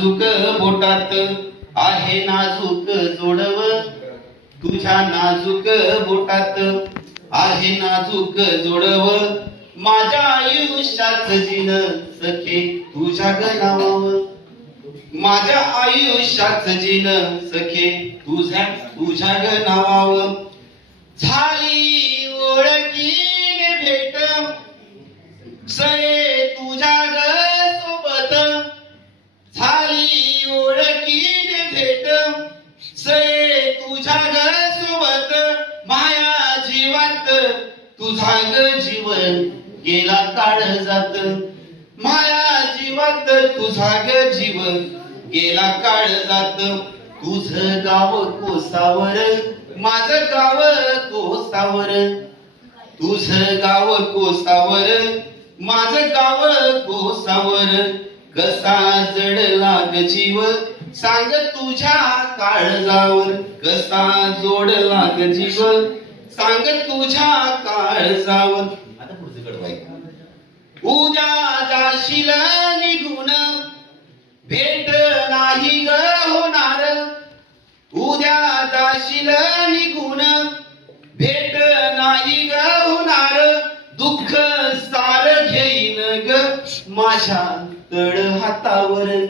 नाजूक बोटात आहे नाजूक जोडव. तुझ्या नाजूक बोटात आहे नाजूक जोडव. माझ्या आयुष्यात जिन सखे तुझ्या गणावर माझ्या आयुष्यात जिन सखे तुझ्या तुझ्या ग झाली ओळखीने भेट. सये तुझ्या ग सोबत माया जीवात तुझा ग जीवन गेला काळ जात. माया जीवात तुझा ग जीवन गेला काळ जात. तुझ गाव कोसावर माझं गाव कोसावर. तुझ गाव कोसावर माझं गाव कोसावर. कसा जड लाग जीव सांग तुझ्या काळजावर कसा जोड लाग जीव सांग तुझ्या काळजावर. आता पुढचं कडवाय उद्या जाशील निघून. भेट नाही ग होणार. उद्या जाशील निघून. भेट नाही ग होणार. दुःख सार घेईन ग. माझ्या तळ हातावर.